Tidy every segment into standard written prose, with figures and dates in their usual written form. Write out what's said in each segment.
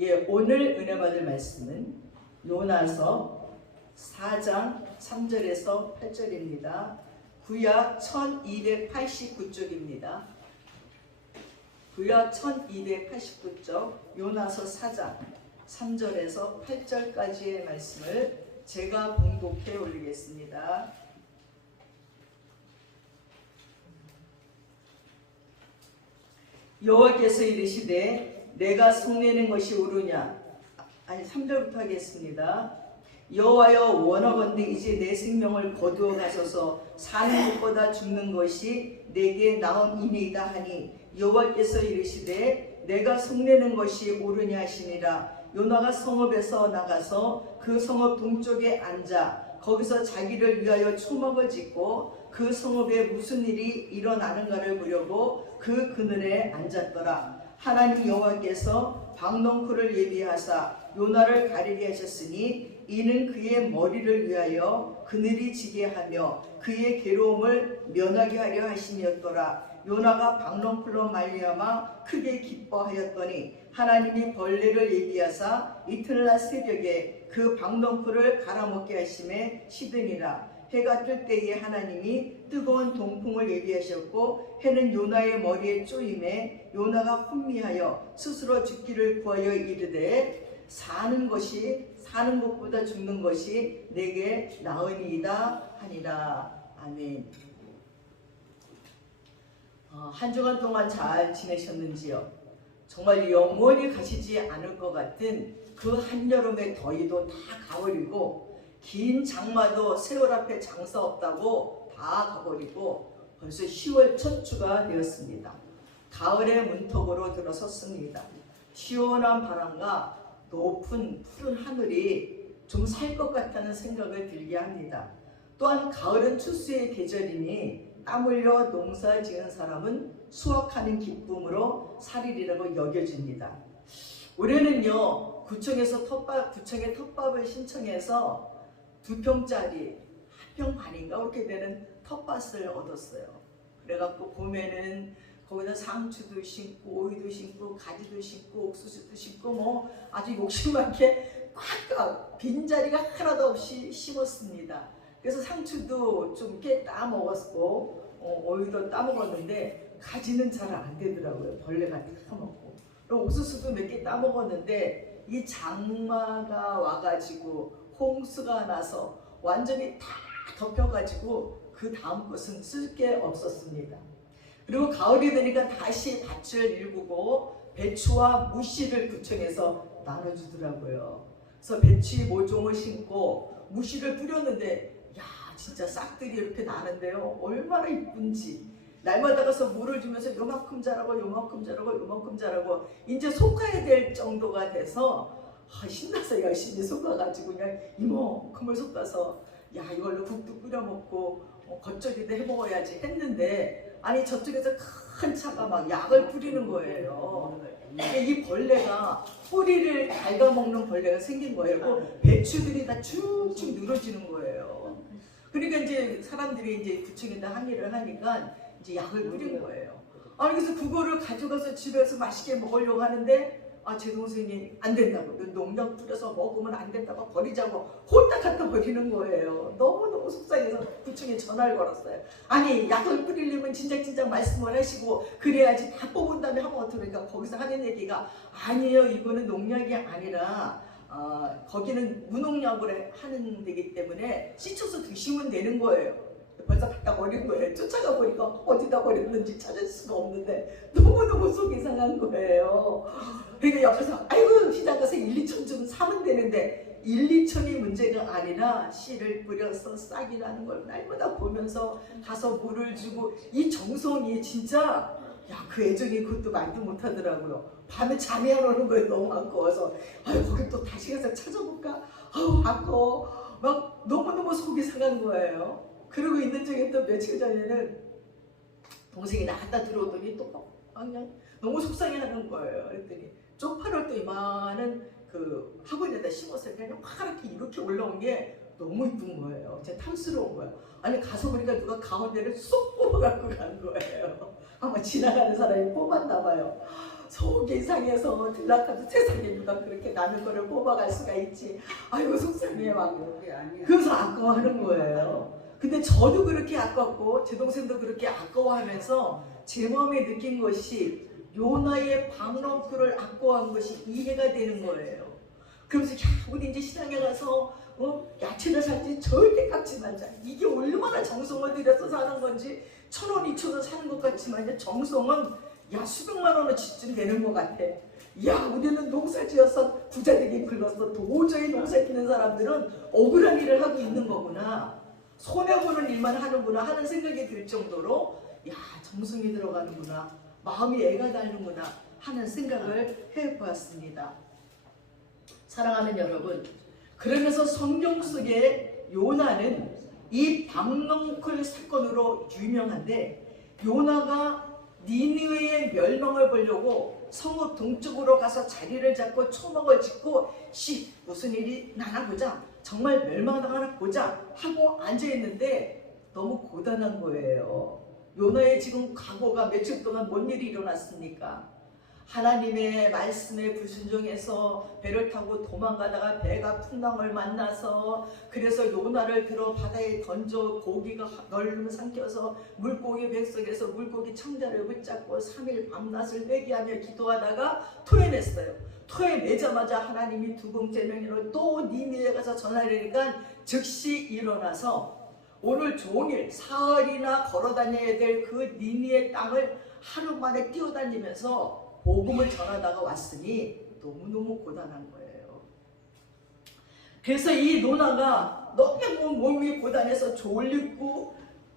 예, 오늘 은혜 받을 말씀은 요나서 4장 3절에서 8절입니다. 구약 1289쪽입니다. 구약 1289쪽 요나서 4장 3절에서 8절까지의 말씀을 제가 봉독해 올리겠습니다. 여호와께서 이르시되 내가 성내는 것이 옳으냐. 3절부터 하겠습니다. 여호와여 원하건대 이제 내 생명을 거두어 가소서. 사는 것보다 죽는 것이 내게 나음이니이다 하니 여호와께서 이르시되 내가 성내는 것이 옳으냐 하시니라. 요나가 성읍에서 나가서 그 성읍 동쪽에 앉아 거기서 자기를 위하여 초막을 짓고 그 성읍에 무슨 일이 일어나는가를 보려고 그 그늘에 앉았더라. 하나님 여호와께서 박넝쿨을 예비하사 요나를 가리게 하셨으니 이는 그의 머리를 위하여 그늘이 지게 하며 그의 괴로움을 면하게 하려 하심이었더라. 요나가 박넝쿨로 말미암아 크게 기뻐하였더니 하나님이 벌레를 예비하사 이튿날 새벽에 그 박넝쿨을 갈아먹게 하심에 시드니라. 해가 뜰 때에 하나님이 뜨거운 동풍을 예비하셨고 해는 요나의 머리에 쪼임에 요나가 혼미하여 스스로 죽기를 구하여 이르되 사는 것보다 죽는 것이 내게 나으니이다 하니라. 아멘. 한 주간 동안 잘 지내셨는지요? 정말 영원히 가시지 않을 것 같은 그 한여름의 더위도 다 가버리고 긴 장마도 세월 앞에 장사 없다고 다 가버리고 벌써 10월 첫 주가 되었습니다. 가을의 문턱으로 들어섰습니다. 시원한 바람과 높은 푸른 하늘이 좀 살 것 같다는 생각을 들게 합니다. 또한 가을은 추수의 계절이니 땀 흘려 농사 지은 사람은 수확하는 기쁨으로 살이리라고 여겨집니다. 올해는요 구청에 텃밭을 신청해서 2평짜리 1평 반인가 그렇게 되는 텃밭을 얻었어요. 그래갖고 봄에는 거기다 상추도 심고 오이도 심고 가지도 심고 옥수수도 심고 뭐 아주 욕심 많게 꽉 빈자리가 하나도 없이 심었습니다. 그래서 상추도 좀 이렇게 따먹었고 오이도 따먹었는데 가지는 잘 안 되더라고요. 벌레가 다 먹고. 그리고 옥수수도 몇 개 따먹었는데 이 장마가 와가지고 홍수가 나서 완전히 다 덮여가지고 그 다음 것은 쓸 게 없었습니다. 그리고 가을이 되니까 다시 밭을 일구고 배추와 무씨를 구청에서 나눠주더라고요. 그래서 배추 모종을 심고 무씨를 뿌렸는데 야 진짜 싹들이 이렇게 나는데요. 얼마나 이쁜지. 날마다 가서 물을 주면서 요만큼 자라고 요만큼 자라고 요만큼 자라고 이제 솎아야 될 정도가 돼서 신나서 열심히 솎아가지고 그냥 이만큼을 솎아서 야 이걸로 국도 끓여 먹고 겉절이도 해 먹어야지 했는데 아니 저쪽에서 큰 차가 막 약을 뿌리는 거예요. 이 벌레가 뿌리를 갉아먹는 벌레가 생긴 거예요. 배추들이 다 쭉쭉 늘어지는 거예요. 그러니까 이제 사람들이 이제 구청에다 항의를 하니까 이제 약을 뿌린 거예요. 아니 그래서 그거를 가져가서 집에서 맛있게 먹으려고 하는데 제 동생이 안 된다고 농약 뿌려서 먹으면 안 된다고 버리자고 홀딱 갖다 버리는 거예요. 너무너무 속상해서 구청에 전화를 걸었어요. 아니 약을 뿌리려면 진작 말씀을 하시고 그래야지 다 뽑은 다음에 하면 어떡합니까? 거기서 하는 얘기가 아니에요. 이거는 농약이 아니라 거기는 무농약으로 하는 데기 때문에 씻어서 드시면 되는 거예요. 벌써 갖다 버린 거예요. 쫓아가 보니까 어디다 버렸는지 찾을 수가 없는데 너무너무 속이 상한 거예요. 그러니까 옆에서 아이고 시장 가서 1, 2천 좀 사면 되는데 1, 2천이 문제가 아니라 씨를 뿌려서 싹이 나는 걸 날마다 보면서 가서 물을 주고 이 정성이 진짜 그 애정이 그것도 말도 못하더라고요. 밤에 잠이 안 오는 거예요. 너무 아까워서 거기 또 다시 가서 찾아볼까? 아까워. 막 너무너무 속이 상한 거예요. 그러고 있는 중에 또 며칠 전에는 동생이 나갔다 들어오더니 또 그냥 너무 속상해하는 거예요. 그랬더니 쪽파를 또 이만한 그 화분에다 심었어요. 그냥 파랗게 이렇게 올라온 게 너무 이쁜 거예요. 진짜 탐스러운 거예요. 아니 가서 보니까 누가 가운데를 쏙 뽑아갖고 간 거예요. 아마 지나가는 사람이 뽑았나 봐요. 속이 상해서 들락하도 세상에 누가 그렇게 남의 거를 뽑아갈 수가 있지. 아이고 속상해 막. 그래서 아까워하는 거예요. 근데 저도 그렇게 아깝고 제 동생도 그렇게 아까워하면서 제 마음에 느낀 것이 요나의 방랑쿨을 아까워한 것이 이해가 되는 거예요. 그러면서 야 우리 이제 시장에 가서 야채를 살 때 절대 깎지 말자. 이게 얼마나 정성을 들여서 사는 건지 1,000원, 2,000원 사는 것 같지만 정성은 야 수백만 원어치쯤 되는 것 같아. 야 우리는 농사 지어서 부자 되긴 글렀어. 도저히 농사 짓는 사람들은 억울한 일을 하고 있는 거구나. 손해보는 일만 하는구나 하는 생각이 들 정도로 야 정성이 들어가는구나. 마음이 애가 닳는구나 하는 생각을 해보았습니다. 사랑하는 여러분, 그러면서 성경 속에 요나는 이 방랑쿨 사건으로 유명한데 요나가 니느웨의 멸망을 보려고 성읍 동쪽으로 가서 자리를 잡고 초막을 짓고 무슨 일이 나나 보자, 정말 멸망당하나 보자 하고 앉아있는데 너무 고단한 거예요. 요나의 지금 각오가 며칠 동안 뭔 일이 일어났습니까? 하나님의 말씀에 불순종해서 배를 타고 도망가다가 배가 풍랑을 만나서 그래서 요나를 들어 바다에 던져 고기가 널름 삼켜서 물고기 뱃속에서 물고기 창자를 붙잡고 3일 밤낮을 회개하며 기도하다가 토해냈어요. 토해내자마자 하나님이 두 번째 명령으로 또 니느웨에 가서 전하려니까 즉시 일어나서 오늘 종일 사흘이나 걸어다녀야 될 그 니느웨 땅을 하루 만에 뛰어다니면서 복음을 전하다가 왔으니 너무너무 고단한 거예요. 그래서 이 요나가 너무 몸이 고단해서 졸리고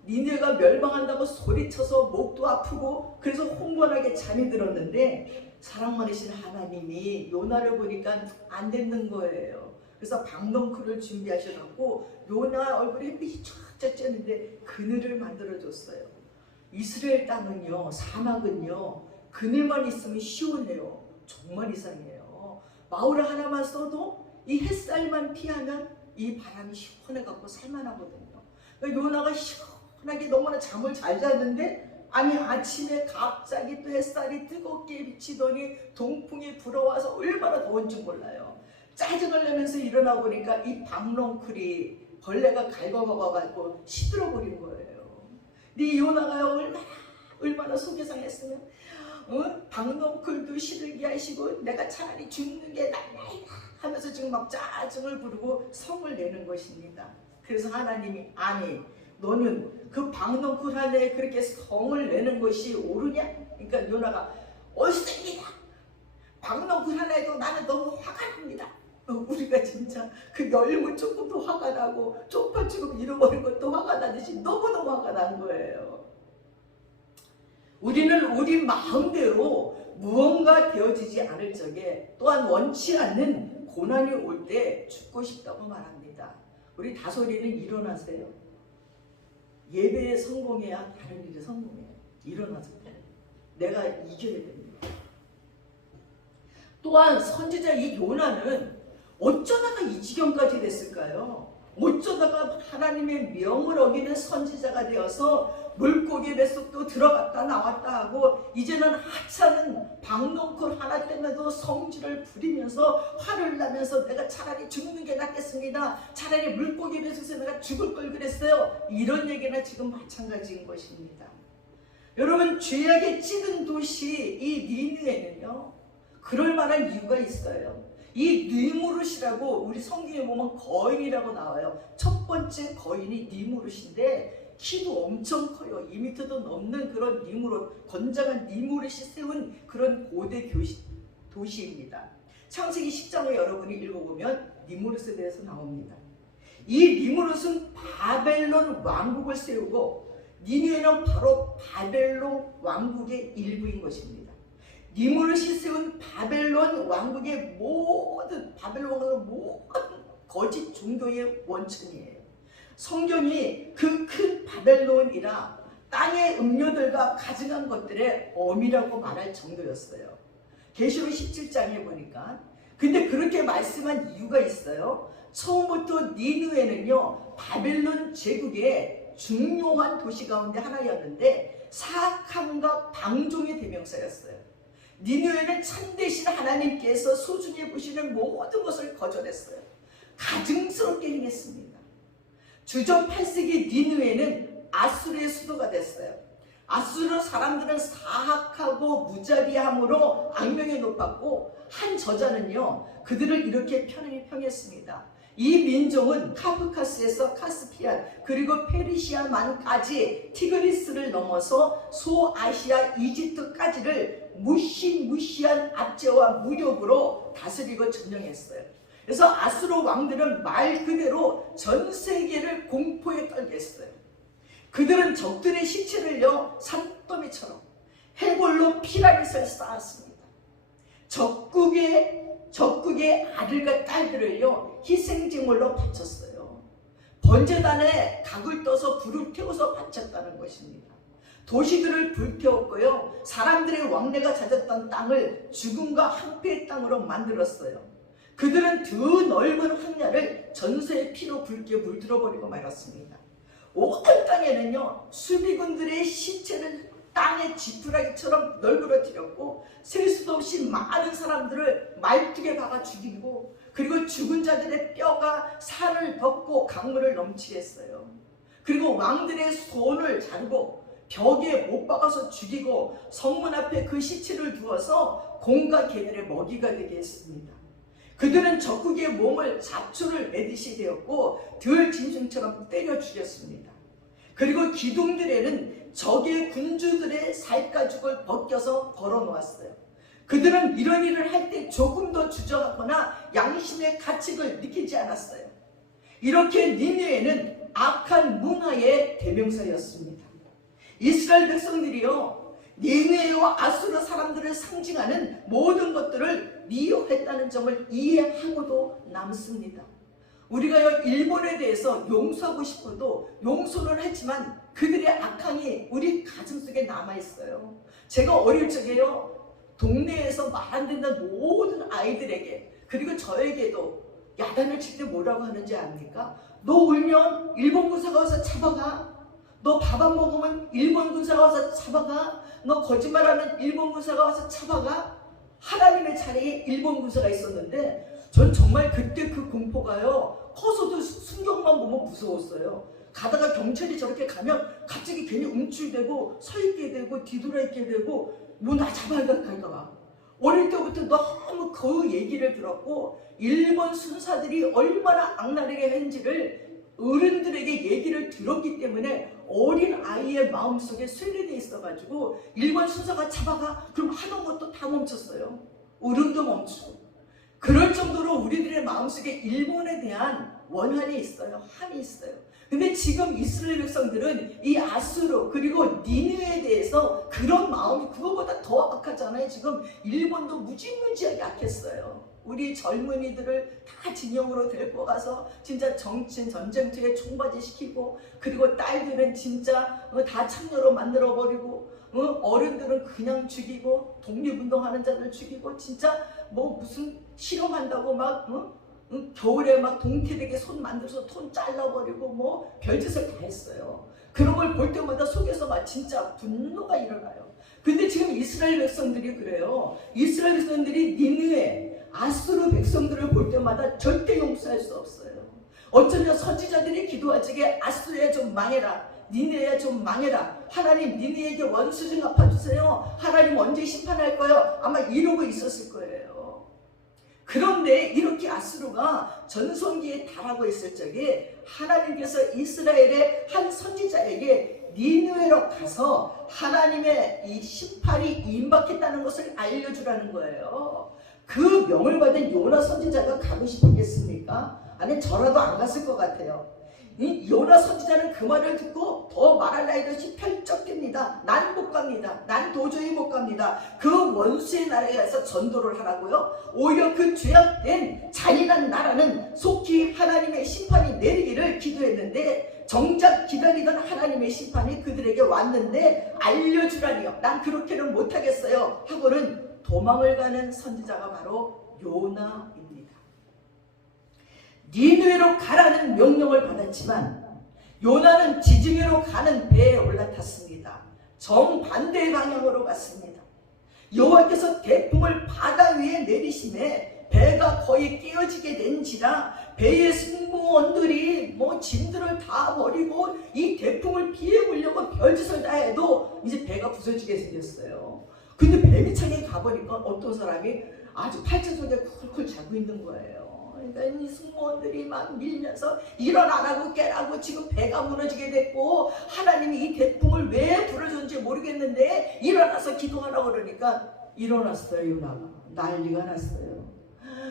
니느웨가 멸망한다고 소리쳐서 목도 아프고 그래서 흥건하게 잠이 들었는데 사랑 많으신 하나님이 요나를 보니까 안 됐는 거예요. 그래서 방랑쿨을 준비하셔갖고 요나 얼굴에 햇빛이 쫙쫙 쬐는데 그늘을 만들어줬어요. 이스라엘 땅은요, 사막은요, 그늘만 있으면 시원해요. 정말 이상해요. 마울 하나만 써도 이 햇살만 피하면 이 바람이 시원해갖고 살만하거든요. 그러니까 요나가 시원하게 너무나 잠을 잘 잤는데 아니 아침에 갑자기 또 햇살이 뜨겁게 비치더니 동풍이 불어와서 얼마나 더운지 몰라요. 짜증을 내면서 일어나 보니까 이 방랑쿨이 벌레가 갉아먹어가지고 시들어버린 거예요. 이 요나가요 얼마나 속이 상했으면 방랑쿨도 시들게 하시고 내가 차라리 죽는 게 낫나이다 하면서 지금 막 짜증을 부르고 성을 내는 것입니다. 그래서 하나님이 아니 너는 그 방랑쿨 안에 그렇게 성을 내는 것이 옳으냐? 그러니까 요나가 옳습니다. 방랑쿨 하나에도 나는 너무 화가 납니다. 우리가 진짜 그 열무 조금도 화가 나고 쪽파 조금 잃어버린 것도 화가 나듯이 너무너무 화가 난 거예요. 우리는 우리 마음대로 무언가 되어지지 않을 적에 또한 원치 않는 고난이 올 때 죽고 싶다고 말합니다. 우리 다솔이는 일어나세요. 예배에 성공해야 다른 일에 성공해요. 일어나세요. 내가 이겨야 됩니다. 또한 선지자 이 요나는 어쩌다가 이 지경까지 됐을까요? 어쩌다가 하나님의 명을 어기는 선지자가 되어서 물고기 뱃속도 들어갔다 나왔다 하고 이제는 하찮은 방랑쿨 하나 때문에도 성질을 부리면서 화를 나면서 내가 차라리 죽는 게 낫겠습니다. 차라리 물고기 뱃속에서 내가 죽을 걸 그랬어요. 이런 얘기나 지금 마찬가지인 것입니다. 여러분 죄악에 찌든 도시 이 니느웨는요 그럴 만한 이유가 있어요. 이 느무릇이라고 우리 성경에 보면 거인이라고 나와요. 첫 번째 거인이 느무릇인데 키도 엄청 커요. 2m도 넘는 그런 니무릇, 건장한 니무릇이 세운 그런 고대 도시입니다. 창세기 10장을 여러분이 읽어보면 니무릇에 대해서 나옵니다. 이 니무릇은 바벨론 왕국을 세우고 니느웨는 바로 바벨론 왕국의 일부인 것입니다. 니무릇이 세운 바벨론 왕국의 모든 거짓 종교의 원천이에요. 성경이 그 큰 바벨론이라 땅의 음료들과 가증한 것들의 어미라고 말할 정도였어요. 계시록 17장에 보니까 근데 그렇게 말씀한 이유가 있어요. 처음부터 니느웨는요 바벨론 제국의 중요한 도시 가운데 하나였는데 사악함과 방종의 대명사였어요. 니느웨는 참되신 하나님께서 소중히 보시는 모든 것을 거절했어요. 가증스럽게 행했습니다. 주전 8세기 니느웨는 아수르의 수도가 됐어요. 아수르 사람들은 사악하고 무자비함으로 악명이 높았고 한 저자는요 그들을 이렇게 평했습니다. 이 민족은 카프카스에서 카스피안 그리고 페르시아만까지 티그리스를 넘어서 소아시아 이집트까지를 무시무시한 압제와 무력으로 다스리고 점령했어요. 그래서 아수르 왕들은 말 그대로 전 세계를 공포에 떨게 했어요. 그들은 적들의 시체를요 산더미처럼 해골로 피라밋을 쌓았습니다. 적국의 아들과 딸들을요 희생제물로 바쳤어요. 번제단에 각을 떠서 불을 태워서 바쳤다는 것입니다. 도시들을 불태웠고요 사람들의 왕래가 잦았던 땅을 죽음과 황폐의 땅으로 만들었어요. 그들은 더 넓은 황야를 전서의 피로 붉게 물들어버리고 말았습니다. 온 땅에는요 수비군들의 시체를 땅에 지푸라기처럼 널브러뜨렸고 셀 수도 없이 많은 사람들을 말뚝에 박아 죽이고 그리고 죽은 자들의 뼈가 산을 덮고 강물을 넘치게 했어요. 그리고 왕들의 손을 자르고 벽에 못 박아서 죽이고 성문 앞에 그 시체를 두어서 곰과 개들의 먹이가 되게 했습니다. 그들은 적국의 몸을 잡초를 매듯이 되었고 들 짐승처럼 때려 죽였습니다. 그리고 기둥들에는 적의 군주들의 살가죽을 벗겨서 걸어놓았어요. 그들은 이런 일을 할 때 조금 더 주저하거나 양심의 가책을 느끼지 않았어요. 이렇게 니느웨는 악한 문화의 대명사였습니다. 이스라엘 백성들이요 니느웨와 아수르 사람들을 상징하는 모든 것들을 미워했다는 점을 이해하고도 남습니다. 우리가 일본에 대해서 용서하고 싶어도 용서는 했지만 그들의 악항이 우리 가슴속에 남아있어요. 제가 어릴 적에요 동네에서 말 안 듣는 모든 아이들에게 그리고 저에게도 야단을 칠 때 뭐라고 하는지 압니까? 너 울면 일본 군사가 와서 잡아가. 너 밥 안 먹으면 일본 군사가 와서 잡아가. 너 거짓말하면 일본 군사가 와서 잡아가. 하나님의 자리에 일본 군사가 있었는데 전 정말 그때 그 공포가요 커서도 순경만 보면 무서웠어요. 가다가 경찰이 저렇게 가면 갑자기 괜히 움찔대고 서있게 되고 뒤돌아있게 되고 뭐 나 잡아갈까 봐. 어릴 때부터 너무 그 얘기를 들었고 일본 순사들이 얼마나 악랄하게 했는지를 어른들에게 얘기를 들었기 때문에 어린 아이의 마음속에 쇠뇌되어 있어가지고 일본 순사가 잡아가 그럼 하던 것도 다 멈췄어요. 울음도 멈추고. 그럴 정도로 우리들의 마음속에 일본에 대한 원한이 있어요. 한이 있어요. 근데 지금 이스라엘 백성들은 이 아수르 그리고 니느웨에 대해서 그런 마음이 그거보다 더 악하잖아요. 지금 일본도 무지무지하게 약했어요. 우리 젊은이들을 다 진영으로 데리고 가서 진짜 전쟁터에 총바지시키고 그리고 딸들은 진짜 다 창녀로 만들어버리고 어른들은 그냥 죽이고 독립운동하는 자들 죽이고 진짜 뭐 무슨 실험한다고 막 겨울에 막 동태되게 손 만들어서 손 잘라버리고 뭐 별짓을 다 했어요. 그런 걸 볼 때마다 속에서 막 진짜 분노가 일어나요. 근데 지금 이스라엘 백성들이 그래요. 이스라엘 백성들이 니느웨 아수르 백성들을 볼 때마다 절대 용서할 수 없어요. 어쩌면 선지자들이 기도하지게 아수르야 좀 망해라. 니느웨야 좀 망해라. 하나님 니느웨에게 원수 좀 갚아주세요. 하나님 언제 심판할 거예요? 아마 이러고 있었을 거예요. 그런데 이렇게 아수르가 전성기에 달하고 있을 적에 하나님께서 이스라엘의 한 선지자에게 니느웨로 가서 하나님의 이 심판이 임박했다는 것을 알려주라는 거예요. 그 명을 받은 요나 선지자가 가고 싶었겠습니까? 아니 저라도 안 갔을 것 같아요. 이 요나 선지자는 그 말을 듣고 더 말할 나이도 없이 펼쩍댑니다. 난 못 갑니다. 난 도저히 못 갑니다. 그 원수의 나라에 가서 전도를 하라고요. 오히려 그 죄악된 잔인한 나라는 속히 하나님의 심판이 내리기를 기도했는데 정작 기다리던 하나님의 심판이 그들에게 왔는데 알려주라니요. 난 그렇게는 못하겠어요 하고는 도망을 가는 선지자가 바로 요나입니다. 니느웨로 가라는 명령을 받았지만 요나는 지중해로 가는 배에 올라탔습니다. 정반대의 방향으로 갔습니다. 여호와께서 태풍을 바다 위에 내리심에 배가 거의 깨어지게 된지라 배의 승무원들이 짐들을 다 버리고 이 태풍을 피해보려고 별짓을 다 해도 이제 배가 부서지게 생겼어요. 근데 배미창에 가보니까 어떤 사람이 아주 팔짱소리에 쿨쿨 자고 있는 거예요. 그러니까 이 승무원들이 막 밀면서 일어나라고 깨라고, 지금 배가 무너지게 됐고 하나님이 이 태풍을 왜 불어줬는지 모르겠는데 일어나서 기도하라고 그러니까 일어났어요. 요나가 난리가 났어요.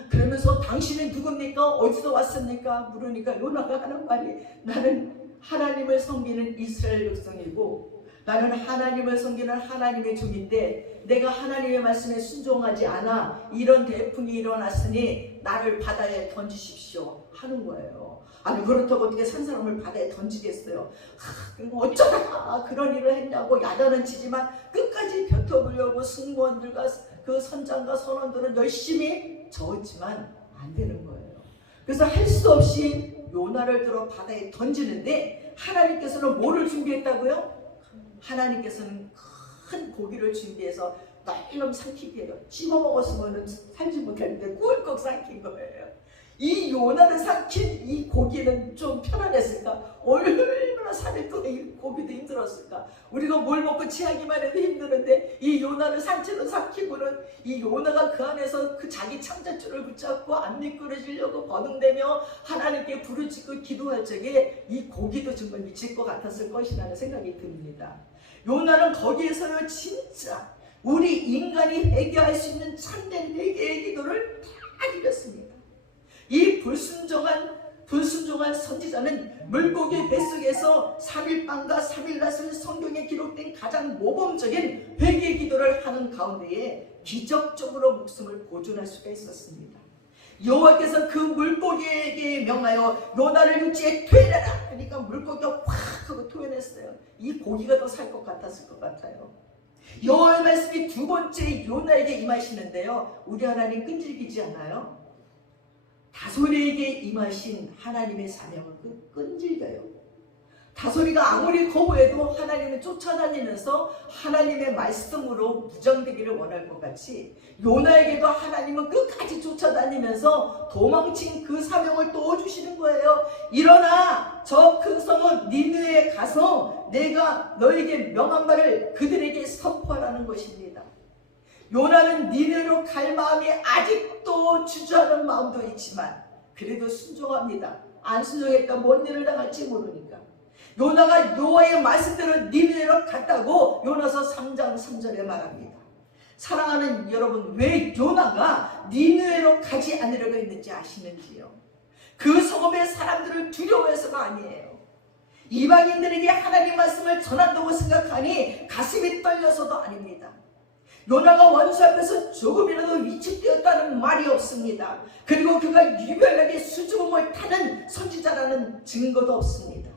그러면서 당신은 누굽니까? 어디서 왔습니까? 물으니까 요나가 하는 말이, 나는 하나님을 섬기는 이스라엘 백성이고 나는 하나님을 섬기는 하나님의 종인데 내가 하나님의 말씀에 순종하지 않아 이런 태풍이 일어났으니 나를 바다에 던지십시오 하는 거예요. 아니 그렇다고 어떻게 산 사람을 바다에 던지겠어요? 어쩌다가 그런 일을 했냐고 야단은 치지만 끝까지 벼텨보려고 승무원들과 그 선장과 선원들은 열심히 저었지만 안 되는 거예요. 그래서 할 수 없이 요나를 들어 바다에 던지는데 하나님께서는 뭐를 준비했다고요? 하나님께서는 큰 고기를 준비해서 날름 삼키게 해요. 씹어먹었으면 살지 못했는데 꿀꺽 삼킨 거예요. 이 요나를 삼킨 이 고기는 좀 편안했을까? 얼마나 3일 동안 이 고기도 힘들었을까? 우리가 뭘 먹고 취하기만 해도 힘드는데 이 요나를 산채로 삼키고는 이 요나가 그 안에서 그 자기 창자줄을 붙잡고 안 미끄러지려고 버둥대며 하나님께 부르짖고 기도할 적에 이 고기도 정말 미칠 것 같았을 것이라는 생각이 듭니다. 요나는 거기에서요 진짜 우리 인간이 회개할 수 있는 참된 회개의 기도를 다 드렸습니다. 이 불순종한 선지자는 물고기 뱃속에서 3일 밤과 3일 낮을 성경에 기록된 가장 모범적인 회개 기도를 하는 가운데에 기적적으로 목숨을 보존할 수가 있었습니다. 여호와께서 그 물고기에게 명하여 요나를 육지에 토해내라. 그러니까 물고기가 확 하고 토해냈어요. 이 고기가 더 살 것 같았을 것 같아요. 여호와의 말씀이 두 번째 요나에게 임하시는데요. 우리 하나님 끈질기지 않아요? 다소리에게 임하신 하나님의 사명은 끈질겨요. 다소리가 아무리 거부해도 하나님은 쫓아다니면서 하나님의 말씀으로 무장되기를 원할 것 같이 요나에게도 하나님은 끝까지 쫓아다니면서 도망친 그 사명을 또 주시는 거예요. 일어나 저 큰 성은 니느웨에 가서 내가 너에게 명한 말을 그들에게 선포하라는 것입니다. 요나는 니느웨로 갈 마음이 아직도 주저하는 마음도 있지만 그래도 순종합니다. 안 순종했다 뭔 일을 당할지 모르니까. 요나가 여호와의 말씀대로 니느웨로 갔다고 요나서 3장 3절에 말합니다. 사랑하는 여러분, 왜 요나가 니느웨로 가지 않으려고 했는지 아시는지요? 그 성읍의 사람들을 두려워해서가 아니에요. 이방인들에게 하나님 말씀을 전한다고 생각하니 가슴이 떨려서도 아닙니다. 요나가 원수 앞에서 조금이라도 위축되었다는 말이 없습니다. 그리고 그가 유별나게 수줍음을 타는 선지자라는 증거도 없습니다.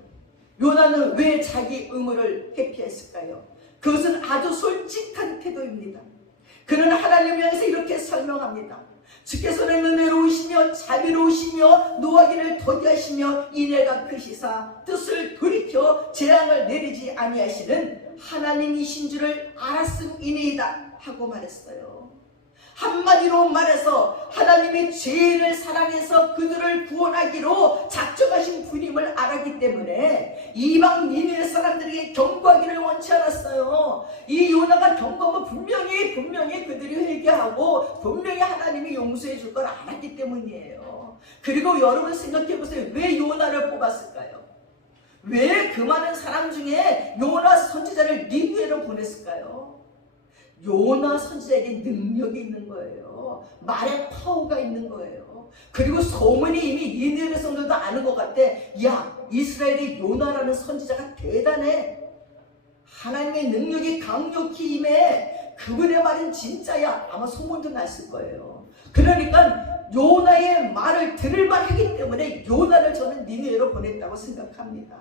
요나는 왜 자기 의무를 회피했을까요? 그것은 아주 솔직한 태도입니다. 그는 하나님을 향해서 이렇게 설명합니다. 주께서는 은혜로우시며 자비로우시며 노하기를 더디하시며 인애가 크시사 뜻을 돌이켜 재앙을 내리지 아니하시는 하나님이신 줄을 알았음이니이다 하고 말했어요. 한마디로 말해서 하나님이 죄인을 사랑해서 그들을 구원하기로 작정하신 분임을 알았기 때문에 이방 니느웨 사람들에게 경고하기를 원치 않았어요. 이 요나가 경고하면 분명히 그들이 회개하고 분명히 하나님이 용서해 줄 걸 알았기 때문이에요. 그리고 여러분 생각해 보세요. 왜 요나를 뽑았을까요? 왜 그 많은 사람 중에 요나 선지자를 니느웨로 보냈을까요? 요나 선지자에게 능력이 있는 거예요. 말에 파워가 있는 거예요. 그리고 소문이 이미 니느웨 성도도 아는 것 같아. 야, 이스라엘의 요나라는 선지자가 대단해. 하나님의 능력이 강력히 임해. 그분의 말은 진짜야. 아마 소문도 났을 거예요. 그러니까 요나의 말을 들을만 하기 때문에 요나를 저는 니느웨로 보냈다고 생각합니다.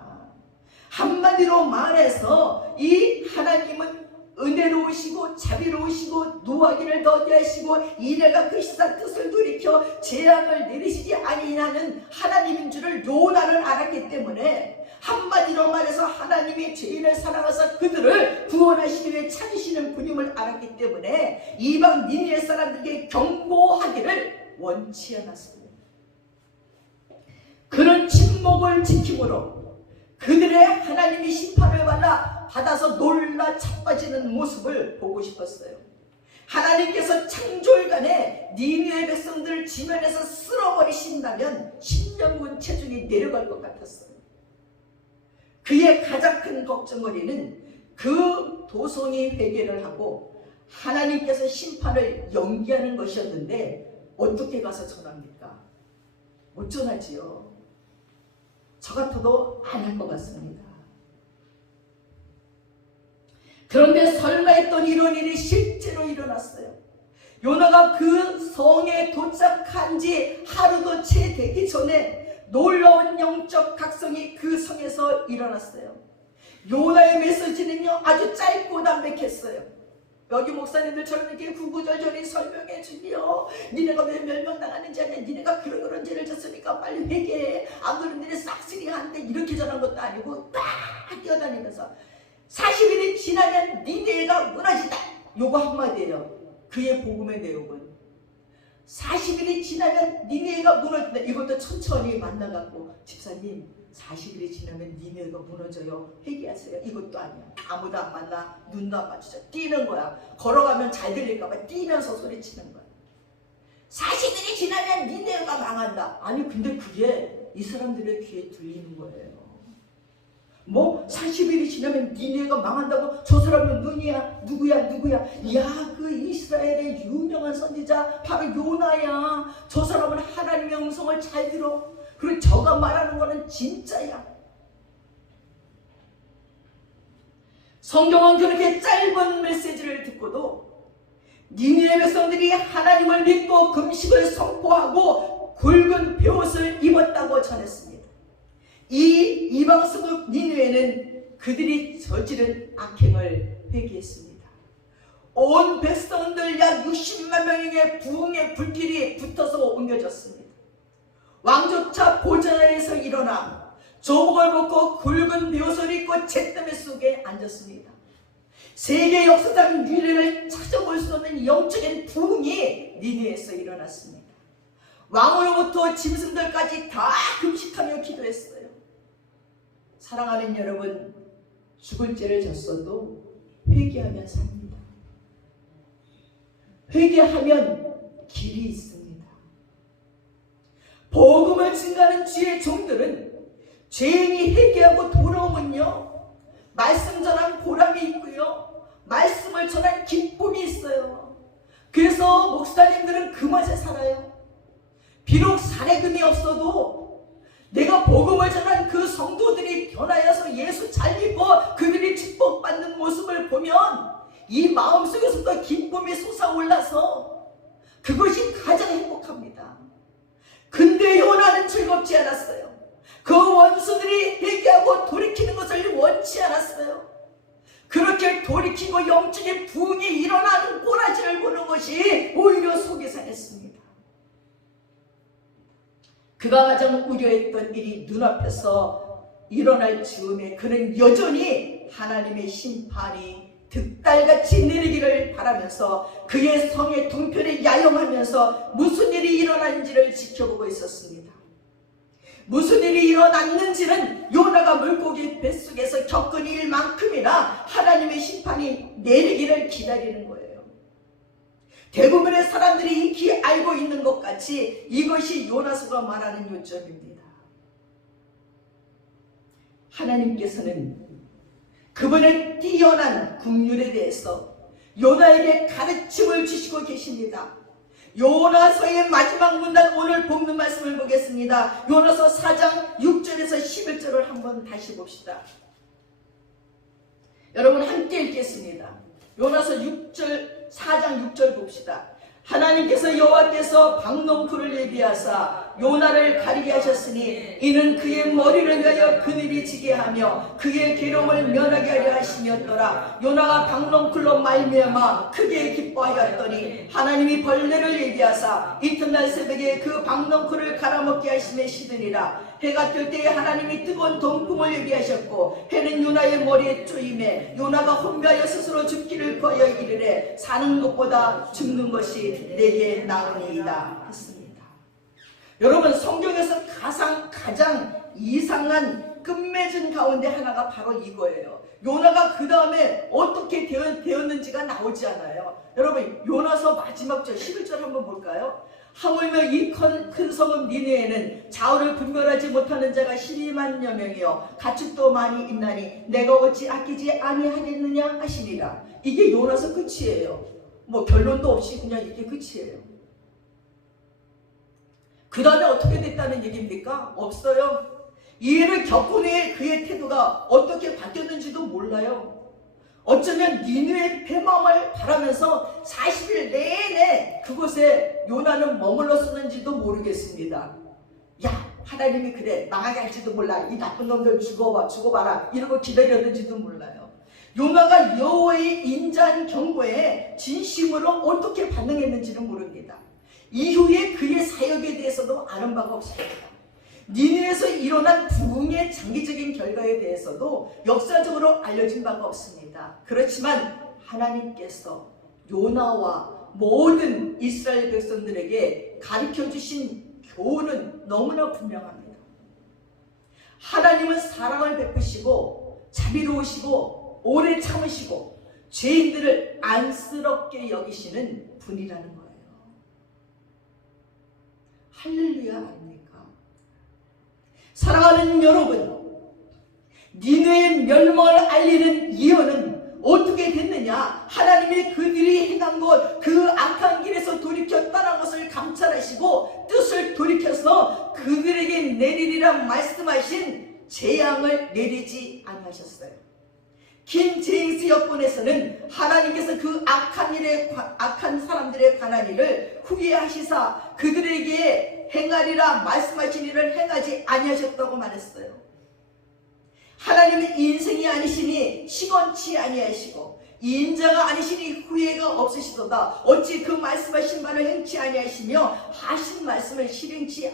한마디로 말해서 이 하나님은 은혜로우시고 자비로우시고 노하기를 더디하시고 인애가 크시사 뜻을 돌이켜 재앙을 내리시지 아니하는 하나님인 줄을 요나는 알았기 때문에 한마디로 말해서 하나님이 죄인을 사랑하사 그들을 구원하시기 위해 찾으시는 분임을 알았기 때문에 이방 니느웨 사람들에게 경고하기를 원치 않았습니다. 그런 침묵을 지킴으로 그들의 하나님이 심판을 받아서 놀라 자빠지는 모습을 보고 싶었어요. 하나님께서 창조일간에 니느웨 백성들을 지면에서 쓸어버리신다면 10년군 체중이 내려갈 것 같았어요. 그의 가장 큰 걱정거리는 그 도성이 회개를 하고 하나님께서 심판을 연기하는 것이었는데 어떻게 가서 전합니까? 못 전하지요. 저 같아도 안 할 것 같습니다. 그런데 설마 했던 이런 일이 실제로 일어났어요. 요나가 그 성에 도착한 지 하루도 채 되기 전에 놀라운 영적 각성이 그 성에서 일어났어요. 요나의 메시지는요 아주 짧고 담백했어요. 여기 목사님들처럼 이렇게 구구절절히 설명해 주며 니네가 왜 멸망당하는지 아냐, 니네가 그런 죄를 졌으니까 빨리 회개해, 안 그러면 니네 싹쓸이 한대, 이렇게 전한 것도 아니고 딱 뛰어다니면서 40일이 지나면 니네가 무너진다, 요거 한마디예요. 그의 복음의 내용은 40일이 지나면 니네가 무너진다. 이것도 천천히 만나갖고 집사님 40일이 지나면 니네가 무너져요, 회개하세요, 이것도 아니야. 아무도 안 만나, 눈도 안 맞추죠. 뛰는 거야. 걸어가면 잘 들릴까봐 뛰면서 소리치는 거야. 40일이 지나면 니네가 망한다. 아니 근데 그게 이 사람들의 귀에 들리는 거예요. 뭐 40일이 지나면 니네가 망한다고? 저 사람은 누구야? 야, 그 이스라엘의 유명한 선지자 바로 요나야. 저 사람은 하나님의 음성을 잘 들어. 그리고 저가 말하는 거는 진짜야. 성경은 그렇게 짧은 메시지를 듣고도 니느웨 백성들이 하나님을 믿고 금식을 선포하고 굵은 베옷을 입었다고 전했습니다. 이 이방수국 니느웨는 그들이 저지른 악행을 회개했습니다. 온 백성들 약 60만 명에게 부흥의 불길이 붙어서 옮겨졌습니다. 왕조차 보좌에서 일어나 조복을 벗고 굵은 베옷을 입고 잿더미 속에 앉았습니다. 세계 역사상 유례를 찾아볼 수 없는 영적인 부흥이 니느웨에서 일어났습니다. 왕으로부터 짐승들까지 다 금식하며 기도했어요. 사랑하는 여러분, 죽을 죄를 졌어도 회개하면 삽니다. 회개하면 길이 있습니다. 복음을 증가하는 주의 종들은 죄인이 회개하고 돌아오면요 말씀 전한 보람이 있고요 말씀을 전한 기쁨이 있어요. 그래서 목사님들은 그 맛에 살아요. 비록 사례금이 없어도 내가 복음을 전한 그 성도들이 변하여서 예수 잘 믿고 그들이 축복받는 모습을 보면 이 마음속에서부터 기쁨이 솟아올라서 그것이 가장 행복합니다. 근데 요나는 즐겁지 않았어요. 그 원수들이 회개하고 돌이키는 것을 원치 않았어요. 그렇게 돌이키고 영적인 부흥이 일어나는 꼬라지를 보는 것이 오히려 속이 상했습니다. 그가 가장 우려했던 일이 눈앞에서 일어날 즈음에 그는 여전히 하나님의 심판이 득달같이 내리기를 바라면서 그의 성의 동편에 야영하면서 무슨 일이 일어나는지를 지켜보고 있었습니다. 무슨 일이 일어났는지는 요나가 물고기 뱃속에서 겪은 일만큼이나 하나님의 심판이 내리기를 기다리는 거예요. 대부분의 사람들이 익히 알고 있는 것 같이 이것이 요나서가 말하는 요점입니다. 하나님께서는 그분의 뛰어난 국률에 대해서 요나에게 가르침을 주시고 계십니다. 요나서의 마지막 문단, 오늘 본문 말씀을 보겠습니다. 요나서 4장 6절에서 11절을 한번 다시 봅시다. 여러분 함께 읽겠습니다. 요나서 4장 6절 봅시다. 하나님께서 여호와께서 박농쿨을 예비하사 요나를 가리게 하셨으니 이는 그의 머리를 위하여 그늘이 지게 하며 그의 괴로움을 면하게 하려 하심이었더라. 요나가 박농쿨로 말미암아 크게 기뻐하였더니 하나님이 벌레를 예비하사 이튿날 새벽에 그 박농쿨을 갈아먹게 하심에 시드니라. 해가 뜰 때에 하나님이 뜨거운 동풍을 예비하셨고 해는 요나의 머리에 쪼임에 요나가 혼미하여 스스로 죽기를 구하여 이르되 사는 것보다 죽는 것이 내게 나으니이다 했습니다. 여러분, 성경에서 가장 이상한 끝맺은 가운데 하나가 바로 이거예요. 요나가 그 다음에 어떻게 되었는지가 나오지 않아요. 여러분, 요나서 마지막 절 11절 한번 볼까요? 하물며 이 큰 성읍 니느웨는 좌우를 분별하지 못하는 자가 12만여 명이요 가축도 많이 있나니 내가 어찌 아끼지 아니하겠느냐 하시니라. 이게 요나서 끝이에요. 뭐 결론도 없이 그냥 이게 끝이에요. 그 다음에 어떻게 됐다는 얘기입니까? 없어요. 이 일을 겪고 후에 그의 태도가 어떻게 바뀌었는지도 몰라요. 어쩌면 니느웨 폐망을 바라면서 40일 내내 그곳에 요나는 머물렀었는지도 모르겠습니다. 야, 하나님이 그래 망하게 할지도 몰라, 이 나쁜 놈들 죽어봐라 이러고 기다렸는지도 몰라요. 요나가 여호와의 인자한 경고에 진심으로 어떻게 반응했는지는 모릅니다. 이후에 그의 사역에 대해서도 아는 바가 없습니다. 니느웨에서 일어난 부흥의 장기적인 결과에 대해서도 역사적으로 알려진 바가 없습니다. 그렇지만 하나님께서 요나와 모든 이스라엘 백성들에게 가르쳐주신 교훈은 너무나 분명합니다. 하나님은 사랑을 베푸시고 자비로우시고 오래 참으시고 죄인들을 안쓰럽게 여기시는 분이라는 거예요. 할렐루야 아닙니까? 사랑하는 여러분, 니느웨의 멸망을 알리는 예언은 어떻게 됐느냐? 하나님이 그들이 행한 것, 그 악한 길에서 돌이켜 떠난 것을 감찰하시고 뜻을 돌이켜서 그들에게 내리리라 말씀하신 재앙을 내리지 아니하셨어요. 긴 제임스 역본에서는 하나님께서 그 악한 사람들의 관한 일을 후회하시사 그들에게 행하리라 말씀하신 일을 행하지 아니하셨다고 말했어요. 하나님은 인생이 아니시니 시건치 아니하시고 인자가 아니시니 후회가 없으시도다. 어찌 그 말씀하신 바를 행치 아니하시며 하신 말씀을 실행치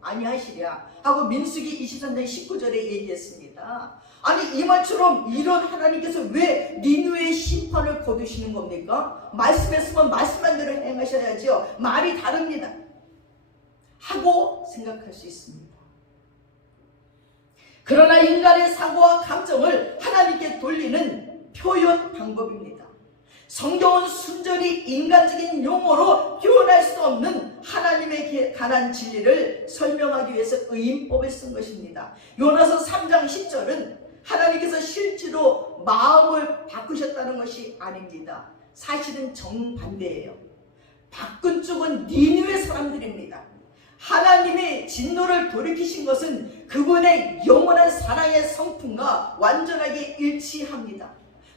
아니하시랴 하고 민수기 23장 19절에 얘기했습니다. 아니, 이 말처럼 이런 하나님께서 왜 니느웨의 심판을 거두시는 겁니까? 말씀했으면 말씀한 대로 행하셔야죠. 말이 다릅니다 하고 생각할 수 있습니다. 그러나 인간의 사고와 감정을 하나님께 돌리는 표현 방법입니다. 성경은 순전히 인간적인 용어로 표현할 수 없는 하나님에 관한 진리를 설명하기 위해서 의인법을 쓴 것입니다. 요나서 3장 10절은 하나님께서 실제로 마음을 바꾸셨다는 것이 아닙니다. 사실은 정반대예요. 바꾼 쪽은 니느웨 사람들입니다. 하나님의 진노를 돌이키신 것은 그분의 영원한 사랑의 성품과 완전하게 일치합니다.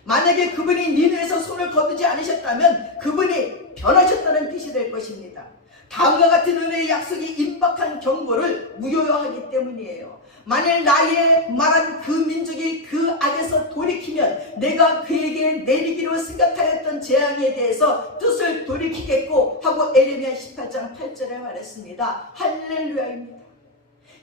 만약에 그분이 니느웨에서 손을 거두지 않으셨다면 그분이 변하셨다는 뜻이 될 것입니다. 다음과 같은 은혜의 약속이 임박한 경고를 무효하기 때문이에요. 만일 나의 말한 그 민족이 그 악에서 돌이키면 내가 그에게 내리기로 생각하였던 재앙에 대해서 뜻을 돌이키겠고 하고 에레미야 18장 8절에 말했습니다. 할렐루야입니다.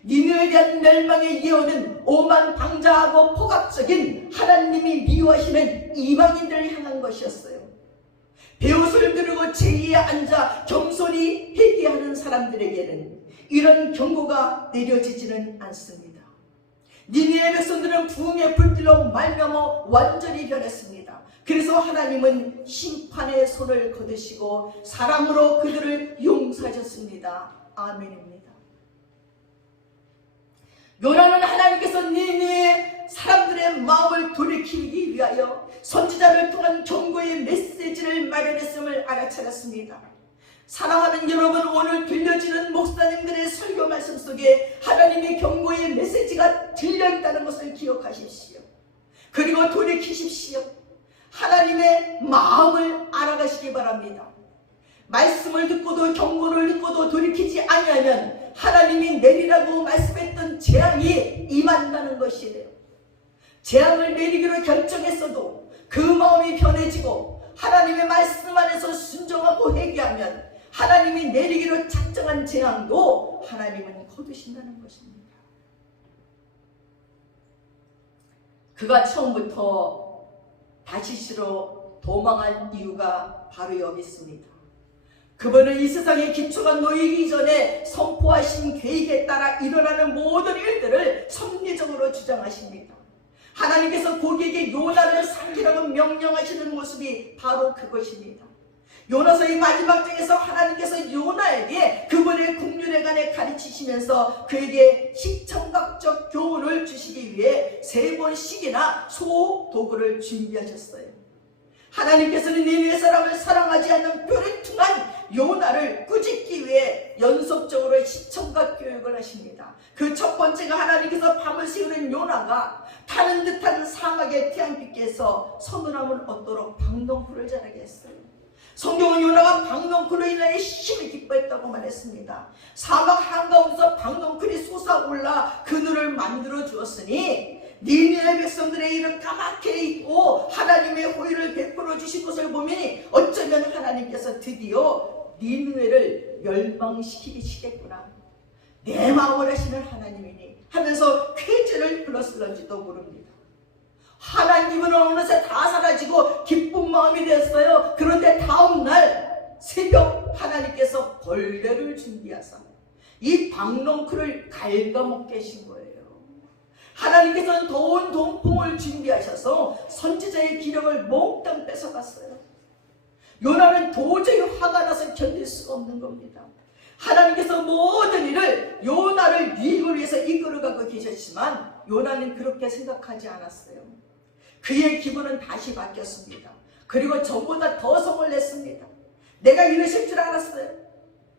니느웨에 대한 멸망의 예언은 오만 방자하고 포갑적인 하나님이 미워하시는 이방인들을 향한 것이었어요. 베옷을 두르고 제위에 앉아 겸손히 회개하는 사람들에게는 이런 경고가 내려지지는 않습니다. 니느웨 백성들은 부흥의 불길로 말미암아 완전히 변했습니다. 그래서 하나님은 심판의 손을 거두시고 사랑으로 그들을 용서하셨습니다. 아멘입니다. 요나는 하나님께서 니느웨 사람들의 마음을 돌이키기 위하여 선지자를 통한 경고의 메시지를 마련했음을 알아차렸습니다. 사랑하는 여러분, 오늘 들려지는 목사님들의 설교 말씀 속에 하나님의 경고의 메시지가 들려있다는 것을 기억하십시오. 그리고 돌이키십시오. 하나님의 마음을 알아가시기 바랍니다. 말씀을 듣고도 경고를 듣고도 돌이키지 아니하면 하나님이 내리라고 말씀했던 재앙이 임한다는 것이래요. 재앙을 내리기로 결정했어도 그 마음이 변해지고 하나님의 말씀 안에서 순종하고 회개하면 하나님이 내리기로 작정한 재앙도 하나님은 거두신다는 것입니다. 그가 처음부터 다시시로 도망한 이유가 바로 여기 있습니다. 그분은 이 세상의 기초가 놓이기 전에 선포하신 계획에 따라 일어나는 모든 일들을 섭리적으로 주장하십니다. 하나님께서 고객에게 요나를 삼키라고 명령하시는 모습이 바로 그것입니다. 요나서의 마지막 장에서 하나님께서 요나에게 그분의 국률에 관해 가르치시면서 그에게 시청각적 교훈을 주시기 위해 3번씩이나 소도구를 준비하셨어요. 하나님께서는 니느웨 사람을 사랑하지 않는 뾰루퉁한 요나를 꾸짖기 위해 연속적으로 시청각 교육을 하십니다. 그 첫 번째가 하나님께서 밤을 새우는 요나가 타는 듯한 사막의 태양빛께서 서늘함을 얻도록 방덩굴을 자라게 했어요. 성경은 요나가 방덩굴로 인하여 심히 기뻐했다고 말했습니다. 사막 한가운데서 방덩굴이 솟아올라 그늘을 만들어 주었으니 니느웨 백성들의 일은 까맣게 있고 하나님의 호의를 베풀어 주신 것을 보니 어쩌면 하나님께서 드디어 니느웨를 멸망시키시겠구나. 내 마음을 하시는 하나님이니 하면서 쾌재를 불렀을런지도 모릅니다. 하나님은 어느새 다 사라지고 기쁜 마음이 됐어요. 그런데 다음날 새벽 하나님께서 벌레를 준비하사 이 방렁크를 갉아먹게 하신 거예요. 하나님께서는 더운 동풍을 준비하셔서 선지자의 기력을 몽땅 뺏어갔어요. 요나는 도저히 화가 나서 견딜 수가 없는 겁니다. 하나님께서 모든 일을 요나를 유익을 위해서 이끌어가고 계셨지만 요나는 그렇게 생각하지 않았어요. 그의 기분은 다시 바뀌었습니다. 그리고 전보다 더 성을 냈습니다. 내가 이러실 줄 알았어요.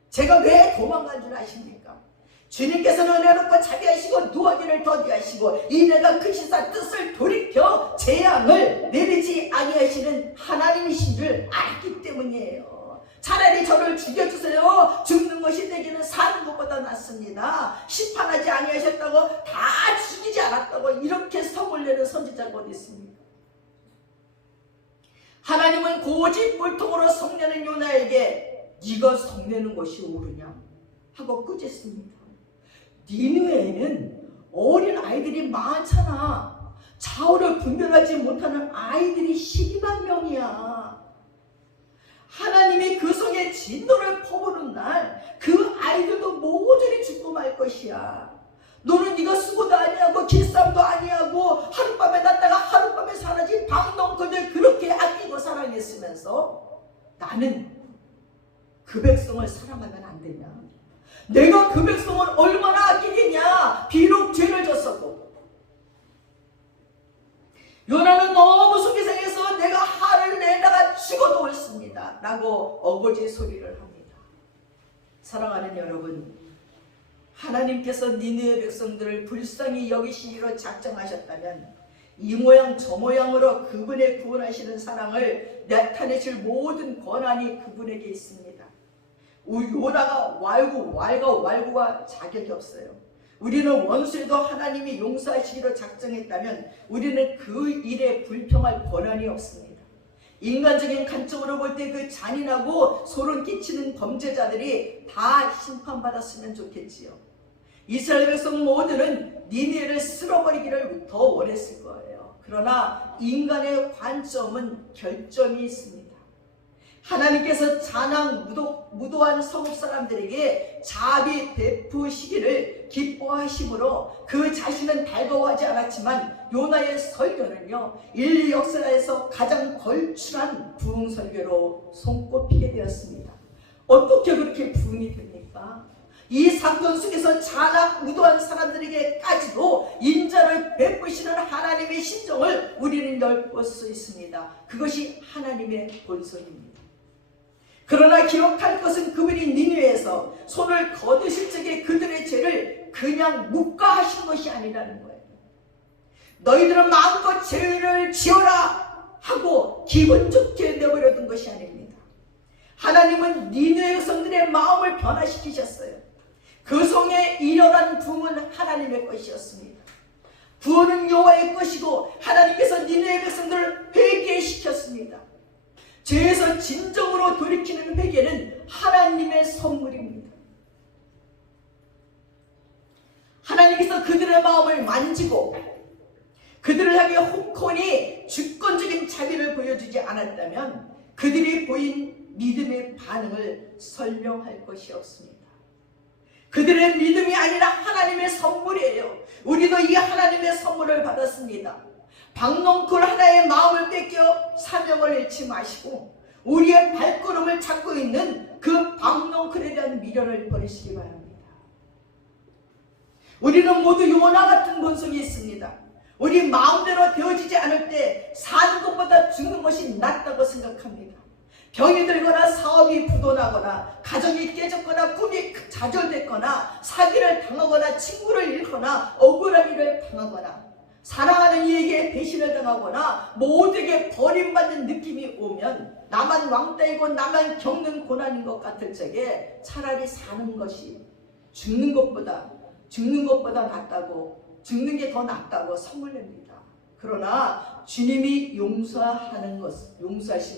제가 왜 도망간 줄 아십니까? 주님께서는 은혜롭고 자비하시고 누하기를 더디하시고 이내가 크시사 뜻을 돌이켜 재앙을 내리지 아니하시는 하나님이신 줄 알기 때문이에요. 차라리 저를 죽여주세요. 죽는 것이 내게는 사는 것보다 낫습니다. 심판하지 아니하셨다고 다 죽이지 않았다고 이렇게 성을 내는 선지자가 어디 있습니까? 하나님은 고집불통으로 성내는 요나에게 네가 성내는 것이 옳으냐 하고 꾸짖습니다. 니느웨에는 어린 아이들이 많잖아. 좌우를 분별하지 못하는 아이들이 12만 명이야. 하나님이 그 성에 진노를 퍼부는 날 그 아이들도 모조리 죽고 말 것이야. 너는 네가 수고도 아니하고 길쌈도 아니하고 하룻밤에 났다가 하룻밤에 사라진 방덩굴들 그렇게 아끼고 사랑했으면서 나는 그 백성을 사랑하면 안 되냐? 내가 그 백성을 얼마나 아끼겠냐? 비록 죄를 졌어도. 요나는 너무 속이 상해서 내가 화를 내다가 죽어도 옳습니다 라고 어거지 소리를 합니다. 사랑하는 여러분, 하나님께서 니느웨 백성들을 불쌍히 여기시기로 작정하셨다면 이 모양 저 모양으로 그분의 구원하시는 사랑을 나타내실 모든 권한이 그분에게 있습니다. 요나가 왈가왈부가 자격이 없어요. 우리는 원수에도 하나님이 용서하시기로 작정했다면 우리는 그 일에 불평할 권한이 없습니다. 인간적인 관점으로 볼 때 그 잔인하고 소름 끼치는 범죄자들이 다 심판받았으면 좋겠지요. 이스라엘 백성 모두는 니느웨를 쓸어버리기를 더 원했을 거예요. 그러나 인간의 관점은 결점이 있습니다. 하나님께서 잔악 무도한 성읍 사람들에게 자비 베푸시기를 기뻐하심으로 그 자신은 달가워하지 않았지만 요나의 설교는요 인류 역사에서 가장 걸출한 부흥 설교로 손꼽히게 되었습니다. 어떻게 그렇게 부흥이 됩니까? 이 사건 속에서 잔악 무도한 사람들에게까지도 인자를 베푸시는 하나님의 심정을 우리는 엿볼 수 있습니다. 그것이 하나님의 본성입니다. 그러나 기억할 것은 그분이 니느웨에서 손을 거두실 적에 그들의 죄를 그냥 묵과하신 것이 아니라는 거예요. 너희들은 마음껏 죄를 지어라 하고 기분 좋게 내버려둔 것이 아닙니다. 하나님은 니느웨 백성들의 마음을 변화시키셨어요. 그 성에 일어난 부흥은 하나님의 것이었습니다. 부흥은 여호와의 것이고 하나님께서 니느웨 백성들을 회개시켰습니다. 죄에서 진정으로 돌이키는 회개는 하나님의 선물입니다. 하나님께서 그들의 마음을 만지고 그들을 향해 홍콩이 주권적인 자비를 보여주지 않았다면 그들이 보인 믿음의 반응을 설명할 것이 없습니다. 그들의 믿음이 아니라 하나님의 선물이에요. 우리도 이 하나님의 선물을 받았습니다. 박넝쿨 하나의 마음을 뺏겨 사명을 잃지 마시고 우리의 발걸음을 잡고 있는 그 박넝쿨에 대한 미련을 버리시기 바랍니다. 우리는 모두 요나 같은 본성이 있습니다. 우리 마음대로 되어지지 않을 때 사는 것보다 죽는 것이 낫다고 생각합니다. 병이 들거나 사업이 부도나거나 가정이 깨졌거나 꿈이 좌절됐거나 사기를 당하거나 친구를 잃거나 억울한 일을 당하거나 사랑하는 이에게 배신을 당하거나 모두에게 버림받는 느낌이 오면 나만 왕따이고 나만 겪는 고난인 것 같을 적에 차라리 사는 것이 죽는 것보다 낫다고, 죽는 게 더 낫다고 선물 냅니다. 그러나 주님이 용서하신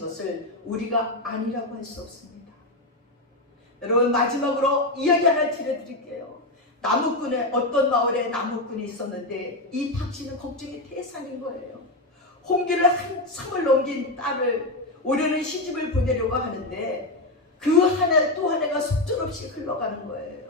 것을 우리가 아니라고 할 수 없습니다. 여러분, 마지막으로 이야기 하나 들려드릴게요. 나무꾼에, 어떤 마을에 나무꾼이 있었는데 이 박씨는 걱정이 태산인 거예요. 홍기를 한참을 넘긴 딸을 올해는 시집을 보내려고 하는데 그 한 해 또 한 해가 속절없이 흘러가는 거예요.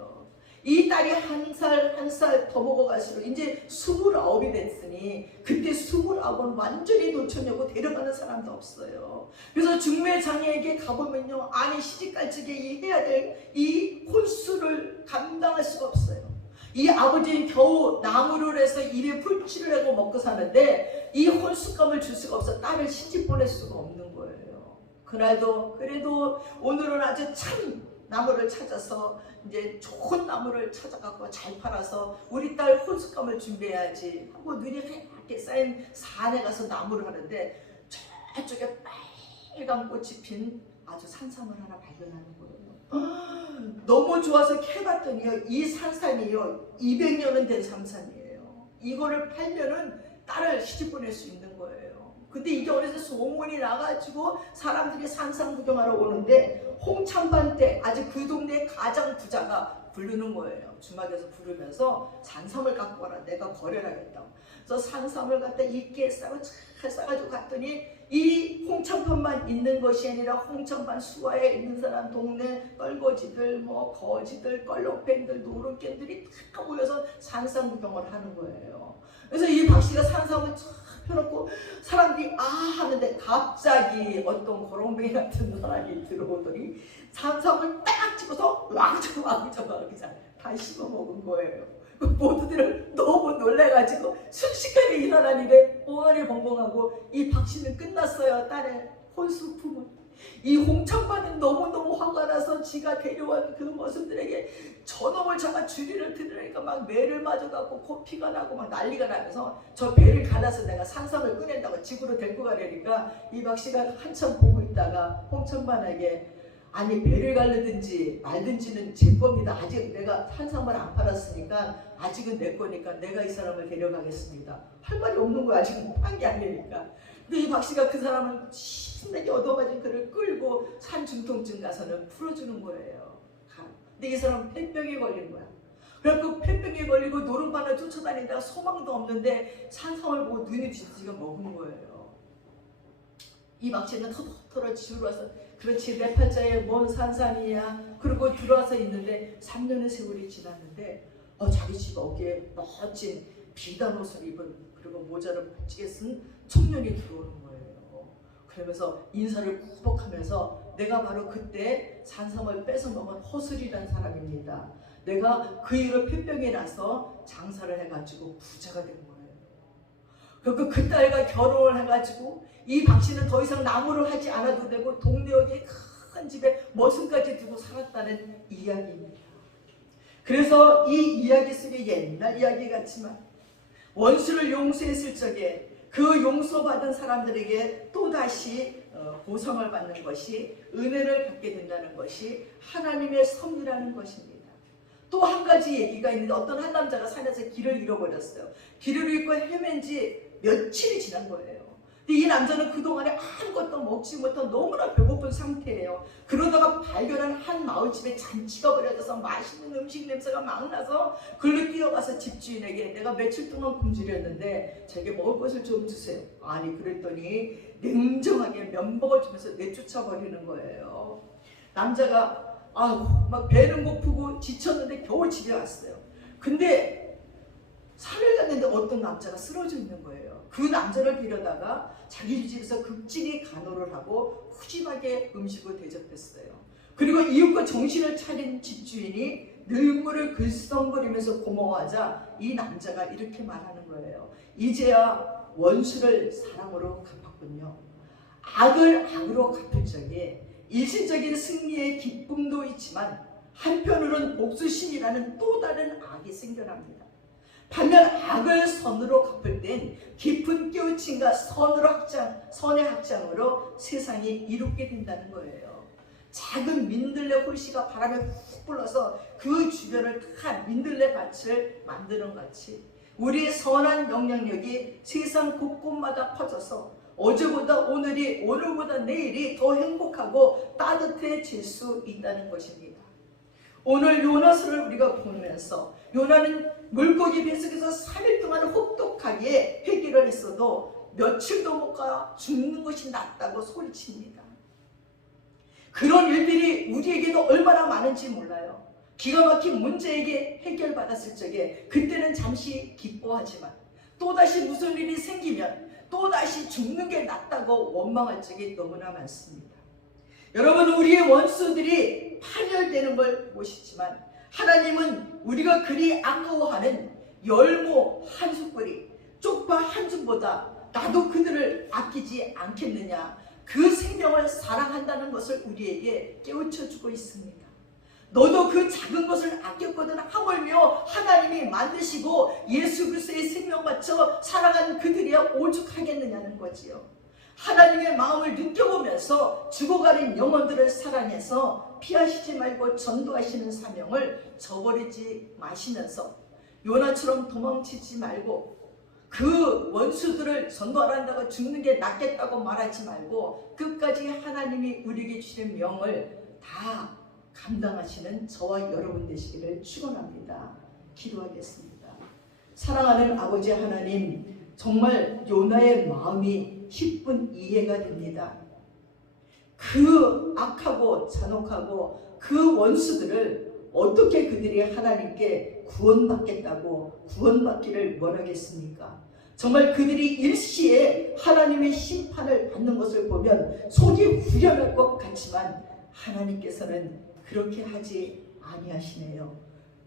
이 딸이 한 살 더 먹어갈수록 이제 29이 됐으니 그때 29은 완전히 놓쳤냐고 데려가는 사람도 없어요. 그래서 중매장애에게 가보면요, 아니 시집갈 적에 해야 될 이 혼수를 감당할 수가 없어요. 이 아버지는 겨우 나무를 해서 입에 풀칠을 하고 먹고 사는데 이 혼수감을 줄 수가 없어 딸을 시집 보낼 수가 없는 거예요. 그날도 그래도 오늘은 아주 참 나무를 찾아서 이제 좋은 나무를 찾아갖고 잘 팔아서 우리 딸 혼수감을 준비해야지 하고 눈이 하얗게 쌓인 산에 가서 나무를 하는데 저쪽에 빨간 꽃이 핀 아주 산삼을 하나 발견하는 거예요. 너무 좋아서 캐봤더니요, 이 산삼이요 200년은 된 산삼이에요. 이거를 팔면은 딸을 시집 보낼 수 있는 거예요. 근데 이게 어디서 소문이 나가지고 사람들이 산삼 구경하러 오는데 홍찬반 때 아주 그 동네 가장 부자가 부르는 거예요. 주막에서 부르면서 산삼을 갖고 와라, 내가 거래를 하겠다고. 그래서 산삼을 갖다 있게 싸가지고 갔더니 이 홍천판만 있는 것이 아니라 홍천판 수하에 있는 사람, 동네 떨거지들, 뭐 거지들, 껄록뱅들, 노릇갱들이 다 모여서 산삼 구경을 하는 거예요. 그래서 이 박씨가 산삼을 쫙 펴놓고 사람들이 아 하는데 갑자기 어떤 고롱뱅이 같은 사람이 들어오더니 산삼을 딱 집어서 왕정 다 씹어 먹은 거예요. 모두들 너무 놀래가지고 순식간에 일어난 일에 엉어리 벙벙하고 이 박씨는 끝났어요. 딸의 혼수품은. 이 홍천반은 너무너무 화가 나서 지가 데려온 그 모습들에게 저놈을 잡아 주리를 들으니까 막 매를 맞아갖고 코피가 나고 막 난리가 나면서 저 배를 갈아서 내가 산삼을 꺼낸다고 집으로 데리고 가려니까 이 박씨가 한참 보고 있다가 홍천반에게 아니 배를 가르든지 말든지는 제 겁니다. 아직 내가 산삼을 안 팔았으니까 아직은 내 거니까 내가 이 사람을 데려가겠습니다. 할 말이 없는 거야. 아직 판 게 아니니까. 근데 이 박씨가 그 사람을 신나게 얻어가진 그를 끌고 산 중통증 가서는 풀어주는 거예요. 근데 이 사람은 폐병에 걸린 거야. 그래서 폐병에 걸리고 노름반을 쫓아다니다가 소망도 없는데 산삼을 보고 눈이 뒤지가 먹은 거예요. 이 박씨는 터벅터벅 집으로 와서 그렇지 내 팔자에 뭔 산삼이야. 그리고 들어와서 있는데 3년의 세월이 지났는데 자기 집 어깨에 멋진 비단 옷을 입은 그리고 모자를 멋지게 쓴 청년이 들어오는 거예요. 그러면서 인사를 꾸벅하면서 내가 바로 그때 산삼을 뺏어 먹은 허술이라는 사람입니다. 내가 그 이후로 폐병이 나서 장사를 해가지고 부자가 된 거예요. 그리고 그 딸과 결혼을 해가지고 이 박씨는 더 이상 나무를 하지 않아도 되고 동네 어디에 큰 집에 머슴까지 두고 살았다는 이야기입니다. 그래서 이 이야기 속에 옛날 이야기 같지만 원수를 용서했을 적에 그 용서받은 사람들에게 또다시 보상을 받는 것이, 은혜를 받게 된다는 것이 하나님의 섭리라는 것입니다. 또 한 가지 얘기가 있는데, 어떤 한 남자가 산에서 길을 잃어버렸어요. 길을 잃고 헤맨 지 며칠이 지난 거예요. 근데 이 남자는 그동안에 아무것도 먹지 못한 너무나 배고픈 상태예요. 그러다가 발견한 한 마을집에 잔치가 벌어져서 맛있는 음식 냄새가 막 나서 글로 뛰어가서 집주인에게, 내가 며칠 동안 굶주렸는데 저에게 먹을 것을 좀 주세요. 아니, 그랬더니 냉정하게 면봉을 주면서 내쫓아 버리는 거예요. 남자가 막 배는 고프고 지쳤는데 겨우 집에 왔어요. 근데 산을 갔는데 어떤 남자가 쓰러져 있는 거예요. 그 남자를 데려다가 자기 집에서 극진히 간호를 하고 푸짐하게 음식을 대접했어요. 그리고 이웃과 정신을 차린 집주인이 눈물을 글썽거리면서 고마워하자 이 남자가 이렇게 말하는 거예요. 이제야 원수를 사랑으로 갚았군요. 악을 악으로 갚을 적에 일시적인 승리의 기쁨도 있지만 한편으로는 복수심이라는 또 다른 악이 생겨납니다. 반면 악을 선으로 갚을 땐 깊은 깨우침과 선의 확장으로 세상이 이롭게 된다는 거예요. 작은 민들레 홀씨가 바람에 훅 불러서 그 주변을 큰 민들레 밭을 만드는 같이 우리의 선한 영향력이 세상 곳곳마다 퍼져서 어제보다 오늘이, 오늘보다 내일이 더 행복하고 따뜻해질 수 있다는 것입니다. 오늘 요나서를 우리가 보면서, 요나는 물고기 뱃속에서 3일 동안 혹독하게 회개를 했어도 며칠도 못 가 죽는 것이 낫다고 소리칩니다. 그런 일들이 우리에게도 얼마나 많은지 몰라요. 기가 막힌 문제에게 해결받았을 적에 그때는 잠시 기뻐하지만 또다시 무슨 일이 생기면 또다시 죽는 게 낫다고 원망할 적이 너무나 많습니다. 여러분, 우리의 원수들이 파멸되는 걸 보시지만 하나님은 우리가 그리 아까워하는 열모 한 숟가리, 쪽파 한 줌보다 나도 그들을 아끼지 않겠느냐, 그 생명을 사랑한다는 것을 우리에게 깨우쳐주고 있습니다. 너도 그 작은 것을 아꼈거든 하물며 하나님이 만드시고 예수 그리스도의 생명 바쳐 사랑하는 그들이야 오죽하겠느냐는 거지요. 하나님의 마음을 느껴보면서 죽어가는 영혼들을 사랑해서 피하시지 말고 전도하시는 사명을 저버리지 마시면서 요나처럼 도망치지 말고 그 원수들을 전도하란다고 죽는 게 낫겠다고 말하지 말고 끝까지 하나님이 우리에게 주신 명을 다 감당하시는 저와 여러분 되시기를 축원합니다. 기도하겠습니다. 사랑하는 아버지 하나님, 정말 요나의 마음이 10분 이해가 됩니다. 그 악하고 잔혹하고 그 원수들을 어떻게 그들이 하나님께 구원받기를 원하겠습니까? 정말 그들이 일시에 하나님의 심판을 받는 것을 보면 속이 후련할 것 같지만 하나님께서는 그렇게 하지 아니하시네요.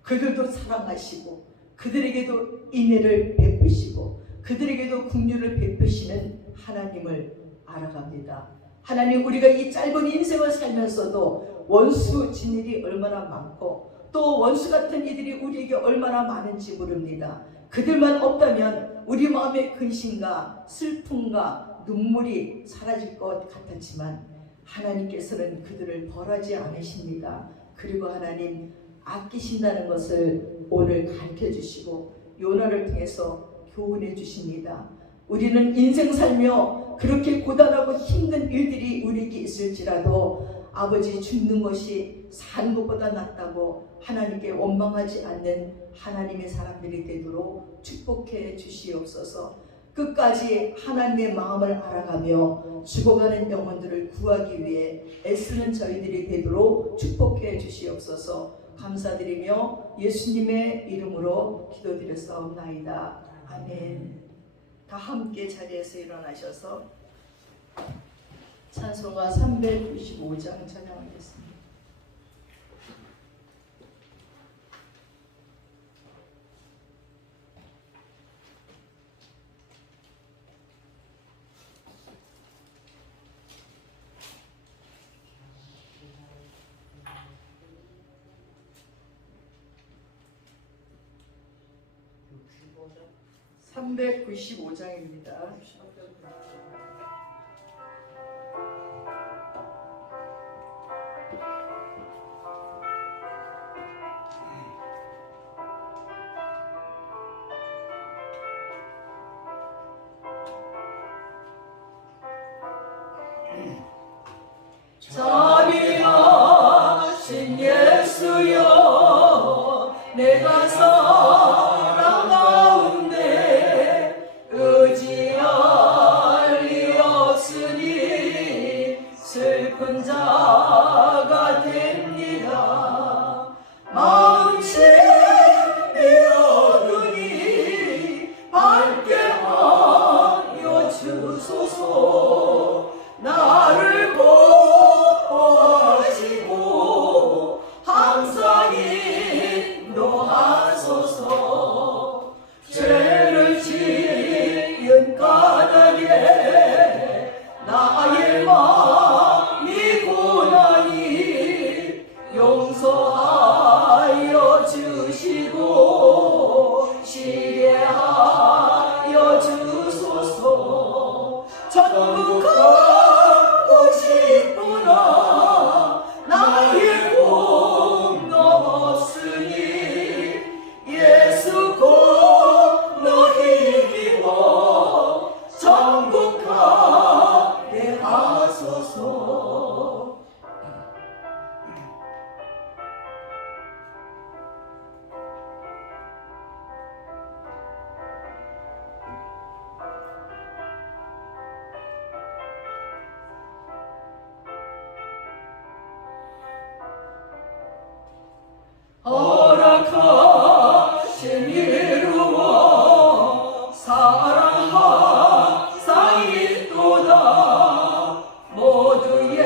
그들도 사랑하시고 그들에게도 인애를 베푸시고 그들에게도 긍휼을 베푸시는 하나님을 알아갑니다. 하나님, 우리가 이 짧은 인생을 살면서도 원수 진 일이 얼마나 많고 또 원수 같은 이들이 우리에게 얼마나 많은지 모릅니다. 그들만 없다면 우리 마음의 근심과 슬픔과 눈물이 사라질 것 같았지만 하나님께서는 그들을 벌하지 않으십니다. 그리고 하나님, 아끼신다는 것을 오늘 가르쳐 주시고 요나를 통해서 교훈해 주십니다. 우리는 인생 살며 그렇게 고단하고 힘든 일들이 우리에게 있을지라도 아버지, 죽는 것이 사는 것보다 낫다고 하나님께 원망하지 않는 하나님의 사람들이 되도록 축복해 주시옵소서. 끝까지 하나님의 마음을 알아가며 죽어가는 영혼들을 구하기 위해 애쓰는 저희들이 되도록 축복해 주시옵소서. 감사드리며 예수님의 이름으로 기도드렸사옵나이다. 아멘. 다 함께 자리에서 일어나셔서 찬송가 395장 찬양하겠습니다. (395장입니다) 내가 사랑 가운데 의지할 리 없으니 슬픈 자가 됩니다. 마음씨 어두니 밝게 하여 주소서. 나를 보호하시고 항상 인도하소서. 죄를 지은 까닭에 나의 마음이 고나니 용서하여 주시고 쉬게 하여 주소서. 천국 가고 싶구나. 나의 꿈 넘었으니 예수 공로 힘입어 천국 가게 하소서. 허락하심 이루어 사랑 항상 있도다. 모두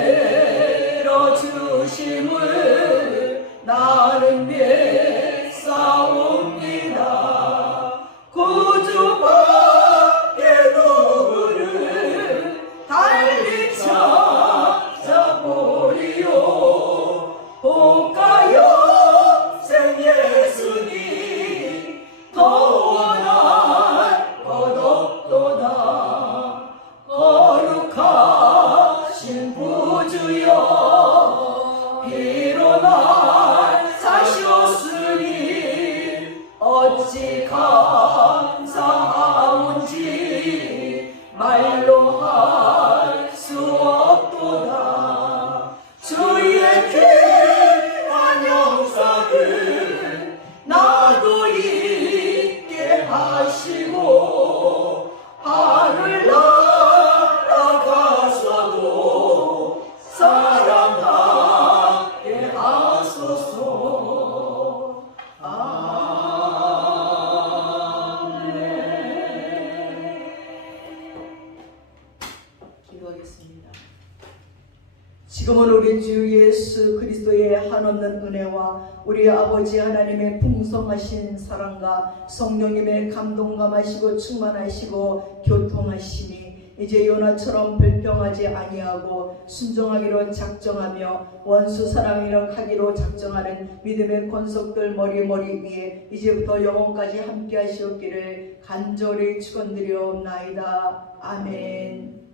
열어주심을 나는 믿사옵니다. 구주밖에 누구를 달리 찾아보리요. 복가요 예수님 더 원할 것 없도다. 거룩하신 구주여 비로 날 사셨으니 어찌 감사하온지 말로 할 수 없도다. 주의 귀한 영상을 나도 있게 하시고 하늘 날아가서도 사랑하게 하소서. 아멘. 기도하겠습니다. 지금은 우리 주 예수 그리스도의 한없는 은혜와 우리 아버지 하나님의 풍성하신 사랑과 성령님의 감동감하시고 충만하시고 교통하심이 이제 요나처럼 불평하지 아니하고 순종하기로 작정하며 원수 사랑이라 하기로 작정하는 믿음의 권속들 머리 위에 이제부터 영원까지 함께 하시옵기를 간절히 축원드리옵나이다. 아멘.